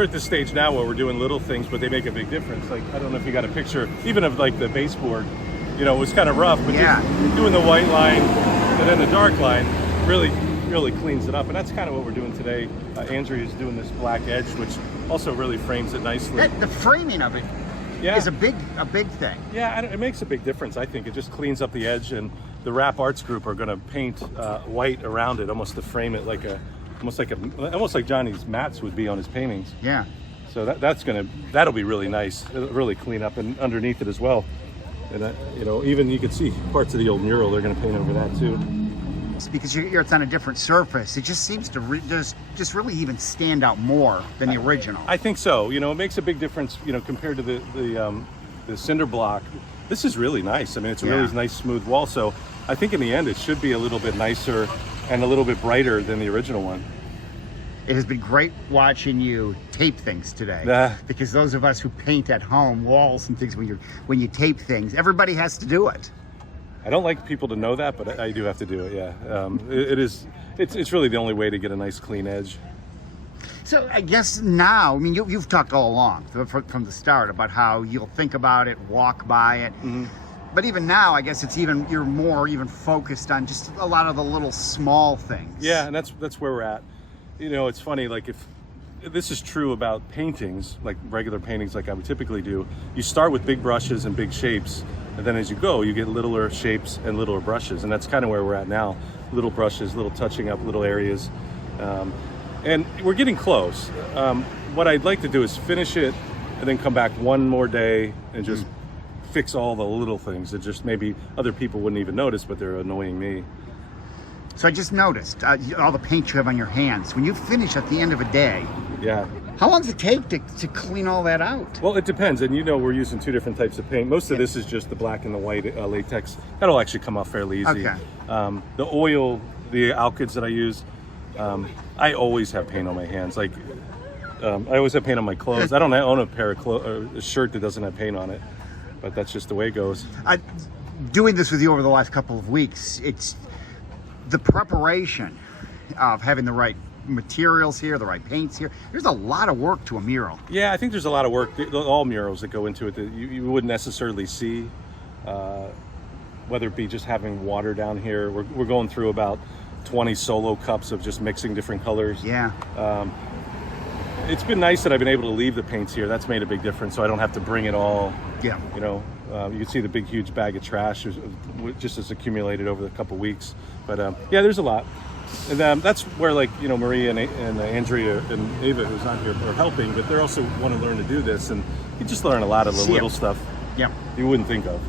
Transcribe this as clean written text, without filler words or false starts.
we're at this stage now where we're doing little things, but they make a big difference. Like, I don't know if you got a picture, even of like the baseboard, you know, it was kind of rough, but yeah, just doing the white line and then the dark line really cleans it up. And that's kind of what we're doing today. Andrea is doing this black edge, which also really frames it nicely. the framing of it is a big thing. Yeah, it makes a big difference. I think it just cleans up the edge, and the RappArts group are going to paint white around it, almost to frame it almost like Johnny's mats would be on his paintings. Yeah. So that'll be really nice. It'll really clean up and underneath it as well. And you know, even you can see parts of the old mural. They're going to paint over that too. It's because it's on a different surface. It just seems to just really even stand out more than the original. I think so. You know, it makes a big difference. You know, compared to the cinder block. This is really nice. I mean, it's a really nice smooth wall. So I think in the end, it should be a little bit nicer and a little bit brighter than the original one. It has been great watching you tape things today, because those of us who paint at home, walls and things, when you tape things, everybody has to do it. I don't like people to know that, but I do have to do it. Yeah, it's really the only way to get a nice clean edge. So I guess now, I mean, you've talked all along from the start about how you'll think about it, walk by it. Mm-hmm. But even now, I guess you're more even focused on just a lot of the little small things. Yeah, and that's where we're at. You know, it's funny, like if this is true about paintings, like regular paintings like I would typically do, you start with big brushes and big shapes, and then as you go, you get littler shapes and littler brushes, and that's kind of where we're at now. Little brushes, little touching up little areas, and we're getting close. What I'd like to do is finish it and then come back one more day and just fix all the little things that just maybe other people wouldn't even notice, but they're annoying me. So I just noticed all the paint you have on your hands. When you finish at the end of a day, how long does it take to clean all that out? Well, it depends. And you know, we're using two different types of paint. Most of this is just the black and the white latex. That'll actually come off fairly easy. Okay. The oil, the alkyds that I use, I always have paint on my hands. Like, I always have paint on my clothes. I don't own a pair of clothes, a shirt that doesn't have paint on it, but that's just the way it goes. Doing this with you over the last couple of weeks, it's the preparation of having the right materials here, the right paints here. There's a lot of work to a mural. Yeah, I think there's a lot of work, all murals that go into it that you wouldn't necessarily see, whether it be just having water down here. We're going through about 20 solo cups of just mixing different colors. Yeah. It's been nice that I've been able to leave the paints here. That's made a big difference, so I don't have to bring it all. Yeah. You know, you can see the big, huge bag of trash just has accumulated over the couple weeks. But yeah, there's a lot. And that's where, like, you know, Maria and Andrea and Ava, who's on here, are helping, but they also want to learn to do this. And you just learn a lot of the little stuff you wouldn't think of.